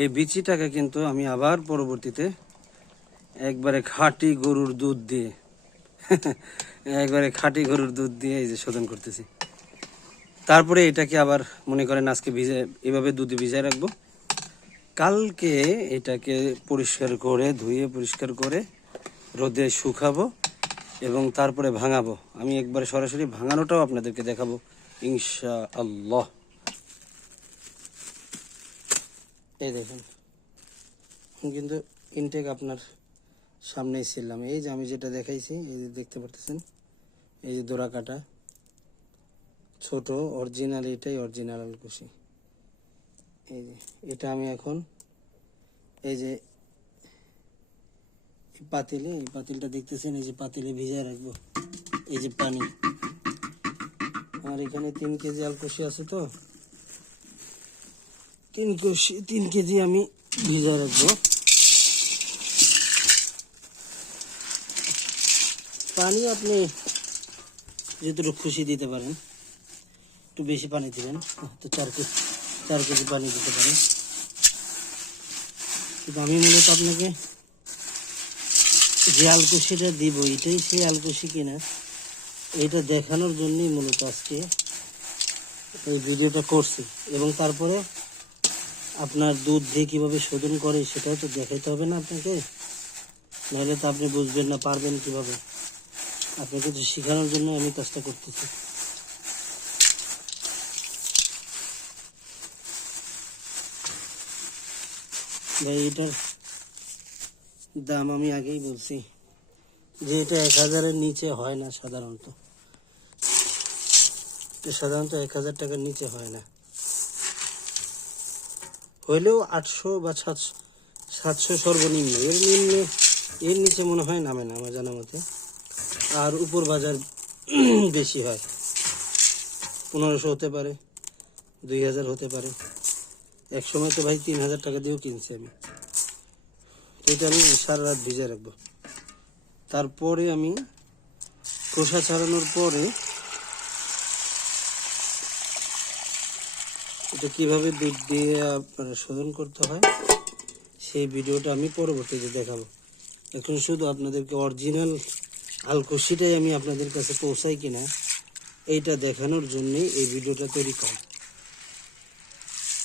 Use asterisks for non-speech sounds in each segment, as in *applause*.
এই বিচিটাকে কিন্তু আমি আবার পরবর্তীতে একবারে খাঁটি গরুর দুধ দিয়ে, একবারে খাঁটি গরুর দুধ দিয়ে এই যে শোধন করতেছি। তারপরে এটাকে আবার মনে করেন আজকে ভিজে, এভাবে দুধে ভিজায় রাখব। কালকে এটাকে পরিষ্কার করে ধুয়ে, পরিষ্কার করে রোদে শুকাবো এবং তারপরে ভাঙাবো। আমি একবারে সরাসরি ভাঙানোটাও আপনাদেরকে দেখাবো ইনশা আল্লাহ এই দেখুন। কিন্তু ইনটেক আপনার সামনেই ছিলাম। এই যে আমি যেটা দেখাইছি, এই যে দেখতে পারতেছেন, এই যে দোরা কাটা ছোট অরিজিনাল এটাই অরিজিনাল আলকুশি। এই যে, এটা আমি এখন, এই যে পাতিলে, এই পাতিলটা দেখতেছেন, এই যে পাতিলে ভিজায় রাখব। এই যে পানি। আমার এখানে তিন কেজি আলকুশি আছে তো। তিন কেজি তিন কেজি আমি ভিজায় রাখব। পানি আপনি যতটুকু খুশি দিতে পারেন, একটু বেশি পানি দিবেন তো চার কেজি চার কেজি পানি দিতে পারেন। কিন্তু আমি মূলত আপনাকে যে আলকুশিটা দিব, এটাই সেই আলকুশি কিনা, এটা দেখানোর জন্যই মূলত আজকে এই ভিডিওটা করছি। এবং তারপরে আপনার দুধ দিয়ে কীভাবে শোধন করে সেটাও তো দেখাইতে হবে না আপনাকে। নাহলে তো আপনি বুঝবেন না, পারবেন কীভাবে। আপনাকে তো শেখানোর জন্য আমি কাজটা করতেছি। ভাই, এটার দাম আমি আগেই বলছি যে এটা এক হাজারের নিচে হয় না সাধারণত। সাধারণত এক হাজার টাকার নিচে হয় না। হইলেও আটশো বা সাতশো সাতশো সর্বনিম্ন। এর নিম্নে এর নিচে মনে হয় নামে না, আমার জানা মতে। আর উপর বাজার *clears throat* বেশি হয়। পনেরোশো হতে পারে, দুই হাজার হতে পারে। এক সময় তো ভাই তিন হাজার টাকা দিয়েও কিনছি আমি। এটা আমি সারা রাত ভিজে রাখব। তারপরে আমি খোসা ছাড়ানোর পরে এটা কীভাবে দুধ দিয়ে আপনারা শোধন করতে হয়, সেই ভিডিওটা আমি পরবর্তীতে দেখাবো। এখন শুধু আপনাদেরকে অরিজিনাল আলকুশিটাই আমি আপনাদের কাছে পৌঁছাই কিনা, এইটা দেখানোর জন্যই এই ভিডিওটা তৈরি করা।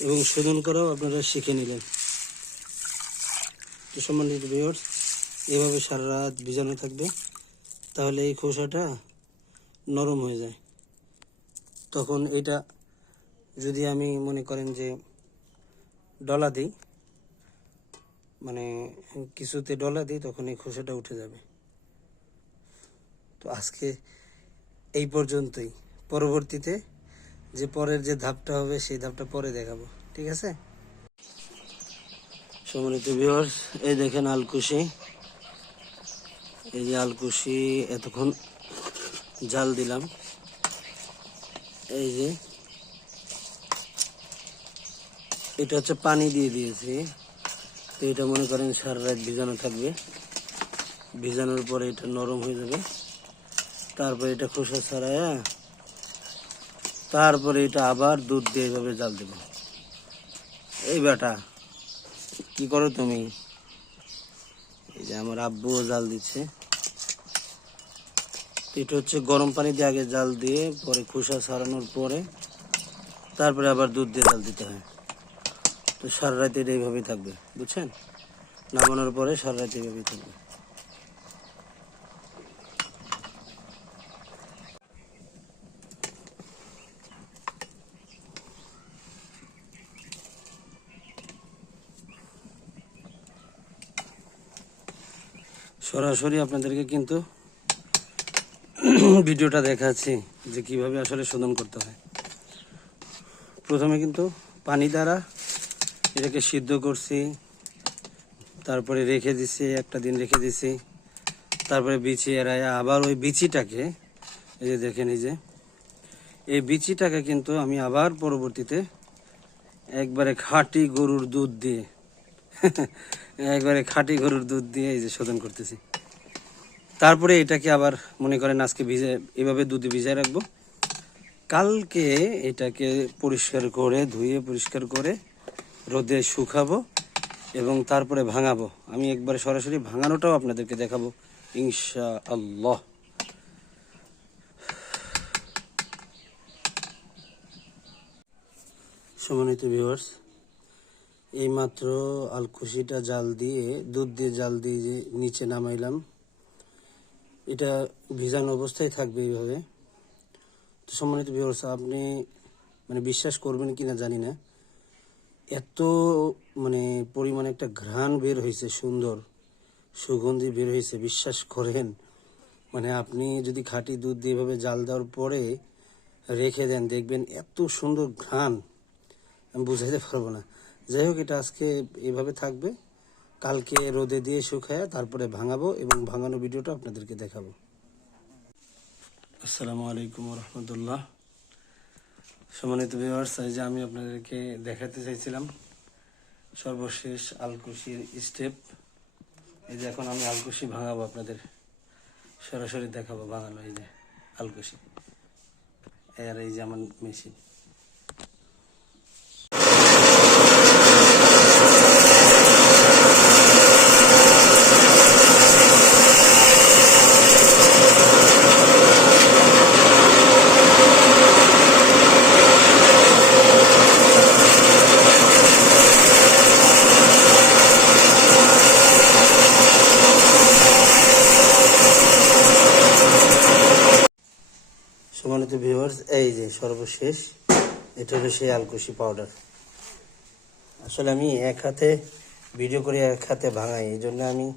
এবং শোধন করাও আপনারা শিখে নিলেন। তো সম্মানিত ভিউয়ার্স এভাবে সারা রাত ভিজানো থাকবে, তাহলে এই খোসাটা নরম হয়ে যায়। তখন এটা যদি আমি মনে করেন যে ডলা দিই মানে কিছুতে ডলা দিই, তখন এই খোসাটা উঠে যাবে। তো আজকে এই পর্যন্তই। পরবর্তীতে যে পরের যে ধাপটা হবে, সেই ধাপটা পরে দেখাবো। ঠিক আছে? সম্মানিত ভিউয়ার্স এই দেখেন আলকুশি। এই যে আলকুশি, এতক্ষণ জাল দিলাম। এই যে এটা হচ্ছে পানি দিয়ে দিয়েছি। তো এটা মনে করেন সারা রাত ভিজানো থাকবে। ভিজানোর পরে এটা নরম হয়ে যাবে। তারপরে এটা খোসা ছাড়ায়া তারপরে এটা আবার দুধ দিয়ে এভাবে জাল দেব। এই বেটা, কি করো তুমি? এই যে আমার আব্বুও জাল দিচ্ছে। এটা হচ্ছে গরম পানি দিয়ে আগে জাল দিয়ে পরে খোসা ছাড়ানোর পরে তারপরে আবার দুধ দিয়ে জাল দিতে হয়। তো সারা রাত এটা এইভাবেই থাকবে, বুঝছেন? নামানোর পরে সারা রাত এইভাবেই থাকবে। সরাসরি আপনাদেরকে কিন্তু ভিডিওটা দেখাচ্ছি যে কীভাবে আসলে শোধন করতে হয়। প্রথমে কিন্তু পানি দ্বারা এটাকে সিদ্ধ করছি। তারপরে রেখে দিছি, একটা দিন রেখে দিছি। তারপরে বিচি এড়ায় আবার ওই বিচিটাকে, এই যে দেখেন এই যে, এই বিচিটাকে কিন্তু আমি আবার পরবর্তীতে একবারে খাঁটি গরুর দুধ দিয়ে, একবারে খাঁটি গরুর দুধ দিয়ে এই যে শোধন করতেছি। তারপরে এটাকে আবার মনে করেন আজকে ভিজে, এভাবে দুধে ভিজায় রাখব। কালকে এটাকে পরিষ্কার করে, ধুয়ে পরিষ্কার করে রোদে শুকাবো এবং তারপরে ভাঙাবো। আমি একবার সরাসরি ভাঙানোটাও আপনাদেরকে দেখাবো। ইনশা আল্লাহ সম্মানিত ভিউয়ার্স, এইমাত্র আলকুশিটা জাল দিয়ে, দুধ দিয়ে জাল দিয়ে যে নিচে নামাইলাম, এটা ভিজানো অবস্থায় থাকবে এইভাবে। তো সম্মানিত ভিউয়ার্স, আপনি মানে বিশ্বাস করবেন কিনা জানি না। এত মানে পরিমাণে একটা ঘ্রাণ বের হয়েছে, সুন্দর সুগন্ধি বের হয়েছে, বিশ্বাস করেন। মানে আপনি যদি খাঁটি দুধ দিয়ে এভাবে জাল দেওয়ার পরে রেখে দেন, দেখবেন এত সুন্দর ঘ্রাণ। আমি বুঝাইতে পারব না। যাই হোক, এটা আজকে এভাবে থাকবে। কালকে রোদে দিয়ে শুকায় তারপরে ভাঙাবো এবং ভাঙানো ভিডিওটা আপনাদেরকে দেখাবো। আসসালামু আলাইকুম রহমতুল্লাহ। সম্মানিত ভিউয়ার্স যে আমি আপনাদেরকে দেখাতে চাইছিলাম, সর্বশেষ আলকুশির স্টেপ এই যে এখন আমি আলকুশি ভাঙাবো আপনাদের, সরাসরি দেখাবো ভাঙানো এই যে আলকুশি। আর এই যে আমার মেশিন সম্মানিত ভিউয়ার্স এই যে সর্বশেষ, এটা হলো সেই আলকুশি পাউডার আসলে আমি এক হাতে ভিডিও করে এক হাতে ভাঙাই এই জন্য আমি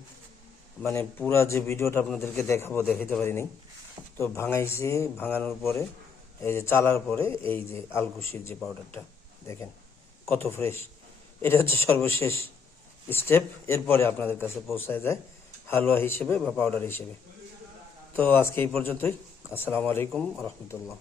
মানে পুরা যে ভিডিওটা আপনাদেরকে দেখাবো, দেখাইতে পারিনি। তো ভাঙাইছি, ভাঙানোর পরে, এই যে চালার পরে এই যে আলকুশির যে পাউডারটা দেখেন কত ফ্রেশ এটা হচ্ছে সর্বশেষ স্টেপ এরপরে আপনাদের কাছে পৌঁছায় যায় হালুয়া হিসেবে বা পাউডার হিসেবে। তো আজকে এই পর্যন্তই। আসসালামু আলাইকুম রহমতুল্লাহ।